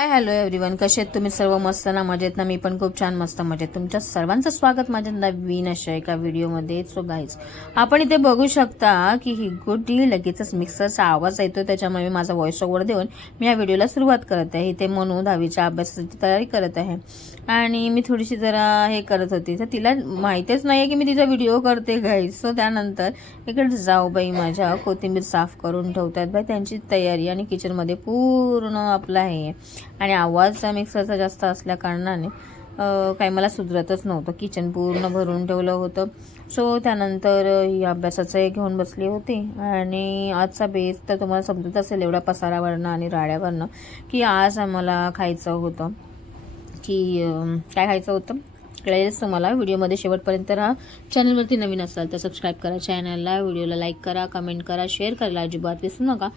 Hi hello everyone, कसे आहेत तुम्ही सर्व? मस्त ना, मजेत ना? मी पण खूप छान मस्त मजेत. तुमच्या सर्वांचं स्वागत माझ्या नवीन अशा एका व्हिडिओमध्ये. सो गाईज, आपण इथे बघू शकता की ही गुड्डी लगेचच मिक्सरचा आवाज येतो, त्याच्यामुळे माझा व्हॉइस ओव्हर देऊन मी या व्हिडिओला सुरुवात करत आहे. इथे मनू 10वीच्या अभ्यासाची तयारी करत आहे आणि मी थोडीशी जरा हे करत होती, तर तिला माहितीच नाहीये की मी तिचा व्हिडिओ करते गाईज. सो त्यानंतर इकडे जाऊबाई माझ्या कोथिंबीर साफ करून ठेवतात बाई, त्यांची तयारी आणि किचनमध्ये पूर्ण आपला आहे. आणि आवाज मिक्सरचा जास्त असल्या कारणाने काही मला सुधरतच नव्हतं, किचन पूर्ण भरून ठेवलं होतं. सो त्यानंतर ही अभ्यासाचं हे घेऊन बसली होती आणि आजचा बेस तर तुम्हाला समजत असेल एवढ्या पसारावरनं आणि राड्यावरनं की आज आम्हाला खायचं होतं की काय खायचं होतं कळेलच तुम्हाला. व्हिडिओमध्ये शेवटपर्यंत राहा. चॅनलवरती नवीन असाल तर सबस्क्राईब करा चॅनलला, व्हिडिओला लाईक करा, कमेंट करा, शेअर करायला अजिबात विसरू नका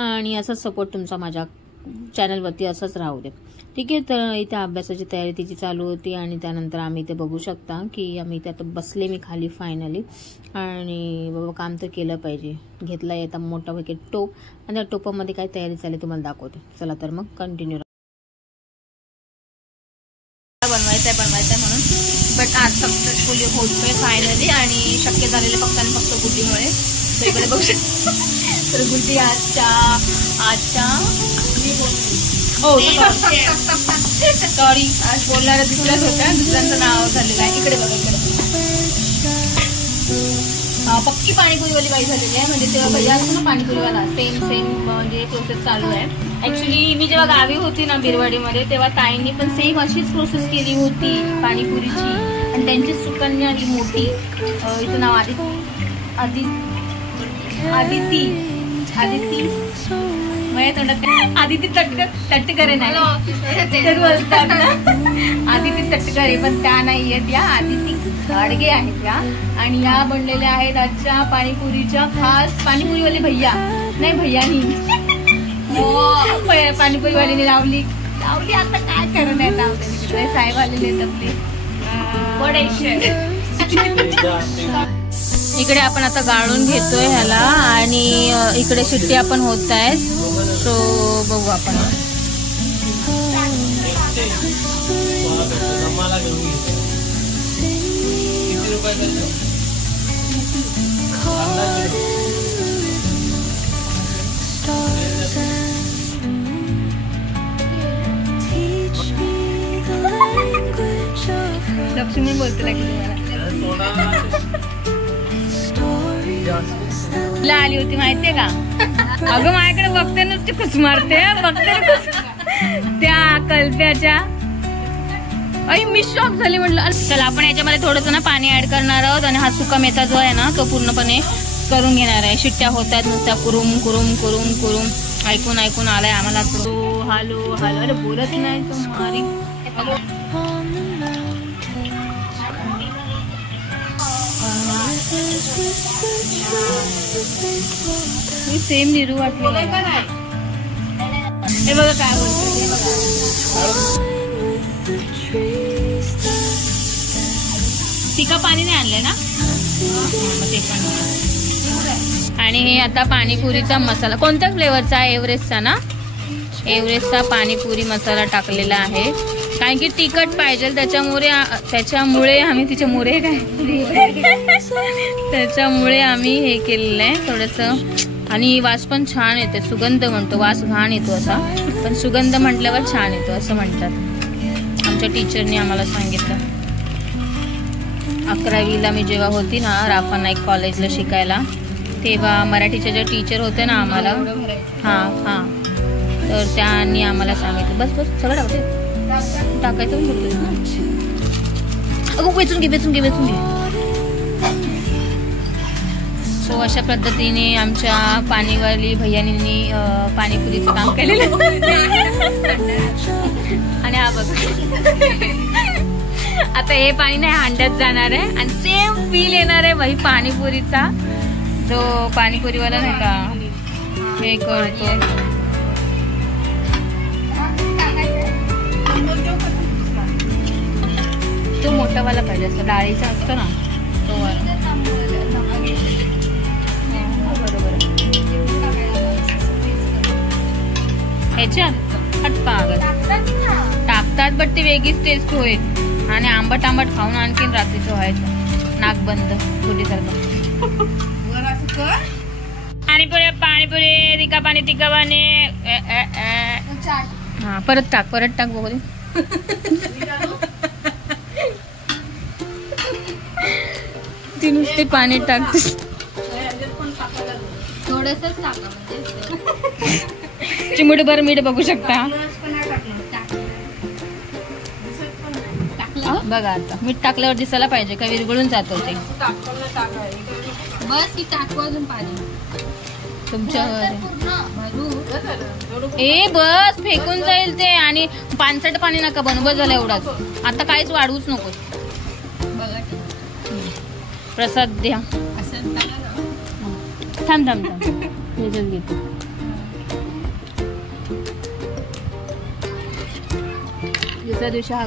आणि असाच सपोर्ट तुमचा माझ्या चॅनलवरती असंच राहू दे, ठीक आहे. तर इथे अभ्यासाची तयारी तिची चालू होती आणि त्यानंतर आम्ही इथे बघू शकता की आम्ही इथे आता बसले मी खाली फायनली. आणि बाबा काम तर केलं पाहिजे. घेतला येता मोठा पैकी टोप आणि त्या टोपामध्ये काय तयारी चालली तुम्हाला दाखवते. चला तर मग कंटिन्यू. बनवायचंय म्हणून बट आज सक्सेसफुली होतोय फायनली आणि शक्य झालेलं फक्त आणि फक्त गुड्डीमुळे. तर इकडे बघू शकता, तर गुड्डी आजच्या सॉरी आज बोलणारा दुसऱ्याच होत्या, दुसऱ्यांचं नाव झालेलं आहे. इकडे बघा, पक्की पाणीपुरीवाली बाई झालेली आहे. म्हणजे तेव्हा भैया असतो ना पाणीपुरीवाला, सेम म्हणजे प्रोसेस चालू आहे. ऍक्च्युली मी जेव्हा गावी होती ना बिरवाडीमध्ये, तेव्हा ताईंनी पण सेम अशीच प्रोसेस केली होती पाणीपुरीची. आणि त्यांची सुकन्या आली मोठी, हिचं नाव आदिती तटकरे नाही तर बोलतात ना, आदिती तटकरे, पण त्या नाही आहेत, या आदिती गाडगे आहेत या. आणि या बनलेल्या आहेत आजच्या पाणीपुरीच्या खास. पाणीपुरीवाली भैयानी पाणीपुरीवालीने लावली. आता काय करण्यात तिकडे साहेब आलेले आहेत आपले. इकडे आपण आता गाळून घेतोय ह्याला आणि इकडे शिट्टी आपण होत आहेत. सो बघू आपण. लक्ष्मी बोलते ला आली होती माहितीये का? अगं माझ्याकडे बघते नुसती खुश मारते, त्या कलत्याच्या. मी शॉक झाली. म्हटलं चला आपण याच्यामध्ये थोडंसं ना पाणी ऍड करणार आहोत आणि हा सुका मेथा जो आहे ना तो पूर्णपणे करून घेणार आहे. शिट्ट्या होत आहेत नुसत्या कुरुम कुरुम कुरुम कुरुम. ऐकून आलाय आम्हाला. हॅलो अरे बोलत नाही तो मारी. सेम निरू वाटलं. हे बघा काय बोलतो, तिका पाणी नाही आणलंय ना ते पण. आणि हे आता पाणीपुरीचा मसाला कोणत्या फ्लेवरचा आहे? एव्हरेस्टचा ना, एव्हरेस्टचा पाणीपुरी मसाला टाकलेला आहे. कारण की तिखट पाहिजे, त्याच्यामुळे आम्ही तिचे मुरे काय त्याच्यामुळे आम्ही हे केलेलं आहे थोडंसं. आणि वास पण छान येते, सुगंध म्हणतो, वास घाण येतो असा, पण सुगंध म्हटल्यावर छान येतो असं म्हणतात. आमच्या टीचरने आम्हाला सांगितलं. 11वीला मी जेव्हा होती ना राफा नाईक कॉलेजला शिकायला, तेव्हा मराठीचे जे टीचर होते ना आम्हाला, हां तर त्यांनी आम्हाला सांगितलं. बस सगळं टाकायचं बोलतो ना. अगं वेचून घे. सो अशा पद्धतीने आमच्या पाणीवाली भैयानींनी पाणीपुरीचं काम केलेलं. आणि हा बघा, आता हे पाणी नाही हांड्यात जाणार आहे आणि सेम फील येणार आहे भाई पाणीपुरीचा. जो पाणीपुरीवाला नाही का हे करतो, तो मोठावाला पाहिजे असं डाळीचा असतो ना तो वाला. बरोबर ह्याच्यात हट पागल. बट्टी वेगळीच टेस्ट होईल आणि आंबट आंबट खाऊन आणखीन रात्रीचं व्हायचं नाक बंद गुडीसारखं. पाणीपुरी पाणीपुरी तिका पाणी तिका पाणी. हा परत टाक बघू दे. ती नुसती पाणी टाकते. थोडंसंच टाका म्हणजे चिमुटभर मीठ बघू शकता. बघा आता मीठ टाकल्यावर दिसायला पाहिजे का विरघळून जातो ते. बस ती टाकू अजून पाणी तुमच्यावर. ए बस फेकून जाईल ते. आणि पानसट पाणी नका बनवत झालं एवढाच. आता काहीच वाढवूच नको. प्रसाद द्या. थांब थांब थांब घेतो. दुसऱ्या दिवशी हा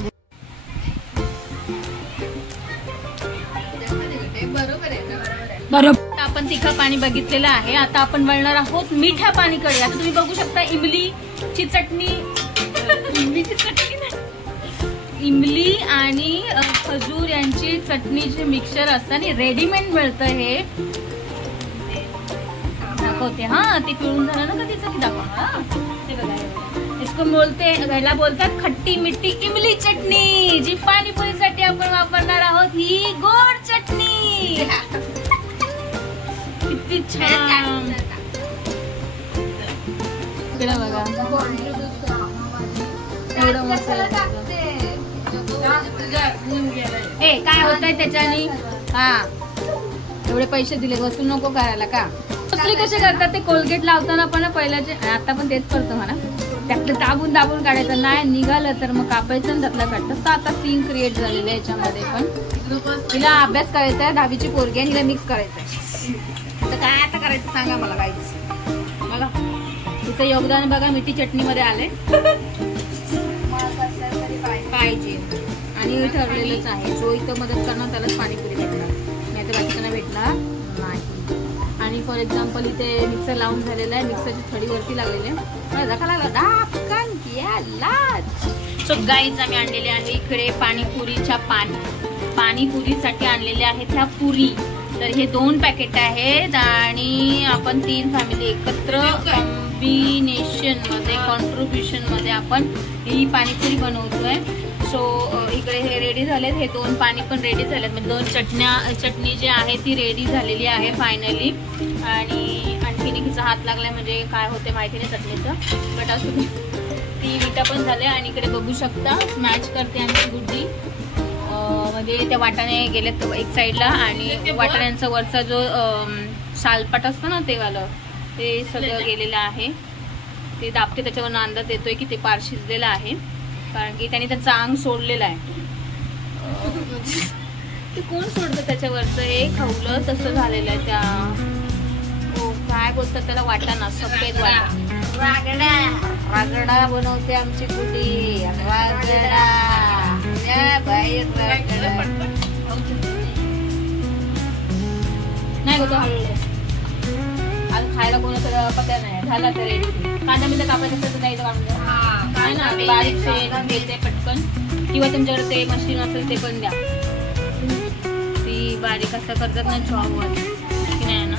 बरोबर. आपण तिखा पाणी बघितलेलं आहे. आता आपण वळणार आहोत मिठा पाणीकडे. आता तुम्ही बघू शकता इमलीची चटणी. इमली आणि खजूर यांची चटणीचे मिक्सचर असतं आणि रेडीमेड मिळतं हे. दाखवते हा ते पिळून झालं ना का तिचं दाखव. ते बघा इसको बोलतात खट्टी मिठी इमली चटणी, जी पाणीपुरीसाठी आपण वापरणार आहोत. ही गोड चटणी किती छान. बघा एवढं मस्त. ए काय होतंय त्याच्यानी. हा एवढे पैसे दिले वसूल नको करायला का. कसली कसे करतात ते. कोलगेट लावताना पण पहिल्याचे आता पण तेच करतो म्हणा. त्यातलं दाबून दाबून काढायचं नाही निघालं तर मग कापायचं आणि त्यातला काढतं. तसं आता सीन क्रिएट झालेलं आहे याच्यामध्ये. पण तिला अभ्यास करायचा आहे. 10वीची पोरगी आणि तिला मिक्स करायचंय. तर काय आता करायचं सांगा मला. काहीच बघा तिचं योगदान बघा मिठी चटणीमध्ये आले पाहिजे. आणि ठरलेलंच आहे जो इथं मदत करणार त्यालाच पाणीपुरी भेटणार नाही तर बाकीच्यांना भेटणार नाही. आणि फॉर एक्झाम्पल इथे मिक्सर लावून झालेला आहे. मिक्सरची थडी वरती लागलेली आहे. सो गाईज आम्ही आणलेले आहे इकडे पाणीपुरीसाठी आणलेले आहेत ह्या पुरी. तर हे 2 पॅकेट आहेत आणि आपण 3 फॅमिली एकत्र कॉन्ट्रीब्युशन मध्ये आपण ही पाणीपुरी बनवतोय. सो इकडे हे रेडी झालेत. हे 2 पाणी पण रेडी झालेत. म्हणजे 2 चटणी जी आहे ती रेडी झालेली आहे फायनली. आणि आणखीन एकीचा हात लागलाय म्हणजे काय होते माहिती नाही चटणीचं. बट असं ती विटा पण झाले. आणि इकडे बघू शकता मॅच करते आमची गुड्डी. म्हणजे त्या वाटाणे गेलेत एक साईडला आणि वाटाण्यांचा वरचा जो सालपाट असतो ना ते वालं ते सगळं गेलेलं आहे. ते दाबते त्याच्यावरनं अंदाज येतोय की ते पार शिजलेलं आहे. कारण की त्यांनी त्याचा अंग सोडलेला आहे. ते कोण सोडतं त्याच्यावरचं हे खवलं तसं झालेलं आहे. त्या काय बोलतात त्याला वाटाणा सफेद रागडा बनवते आमची गुडी. रागडा नाही होतो हळूहळू. आज खायला कोणाचा पत्या नाही झाला तर कांदा मिळतं कापायचं असेल तर द्यायचं काढून काय ना बारीक शेण देते पटकन. किंवा तुमच्याकडे ते मशीन असेल ते पण द्या. ती बारीक असं करतात ना चॉपवर की नाही ना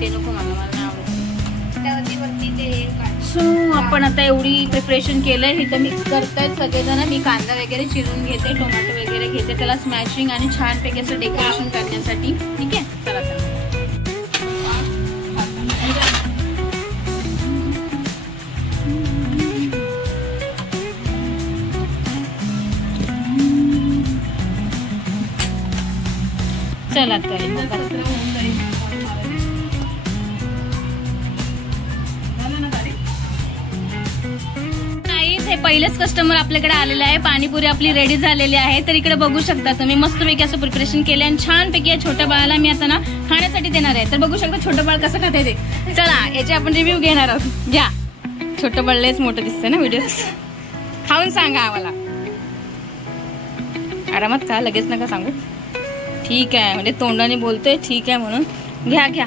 ते नको मला नाही आवडत. सो आपण आता एवढी प्रिपरेशन केलंय. इथं मिक्स करतायत सगळेजण. मी कांदा वगैरे चिरून घेते टोमॅटो वगैरे घेते त्याला स्मॅशिंग आणि छानपैकी असं डेकोरेशन करण्यासाठी. ठीक आहे चला चला. चला तर हे पहिलेच कस्टमर आपल्याकडे आलेले आहे. पाणीपुरी आपली रेडी झालेली आहे. तर इकडे बघू शकता तुम्ही मस्तपैकी असं प्रिपरेशन केलं आणि छानपैकी या छोट्या बाळाला मी आता ना खाण्यासाठी देणार आहे. तर बघू शकता छोटं बाळ कसं खाते ते. चला याचे आपण रिव्ह्यू घेणार आहोत. घ्या. छोटं बाळ लयच मोठं दिसतंय ना व्हिडिओ. खाऊन सांगा आम्हाला. आरामात खा लगेच नका सांगू. ठीक आहे म्हणजे तोंडाने बोलतोय ठीक आहे म्हणून. घ्या घ्या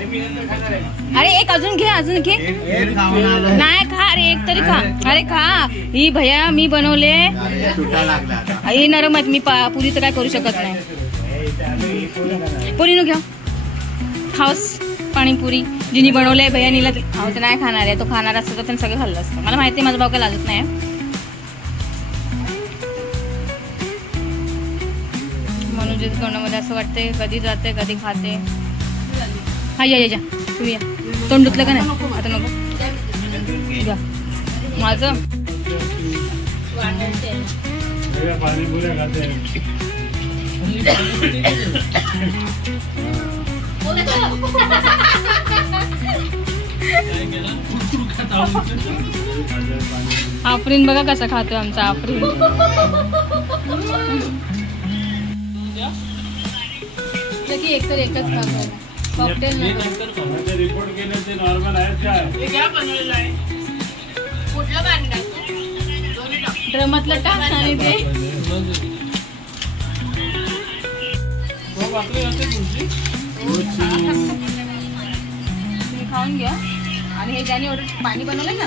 अरे एक अजून घे नाही खा अरे एक तरी खा अरे खा ही भैया मी बनवले ही नरम आहेत मी पुरीचं काय करू शकत नाही पुरी नु घ्या खास पाणीपुरी जिनी बनवले भैया नीला अहो ते नाही खाणार आहे तो खाणार असतं तर त्यांनी सगळं खाल्लं असतं मला माहिती माझा भाऊ काय लाजत नाही मनोजित कोणामध्ये असं वाटते कधी जाते कधी खाते हा या तुम्ही या तोंड धुतलं का नाही आता नको घ्या माझं आफरीन बघा कसा खातोय आमचा आफरीन एकतर एकच खातोय कॉकटेल रिपोर्ट केलं ते नॉर्मल आहे काय बनवलेलं आहे कुठलं पाणी ड्रमातलं टाक आणि ते खाऊन घ्या आणि हे ज्याने ऑर्डर पाणी बनवलंय ना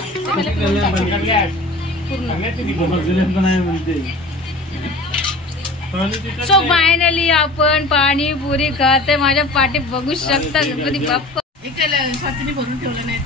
सो फायनली आपण पाणीपुरी खाते माझ्या पाठी बघू शकता गणपती बाप्पा भरून ठेवलं नाही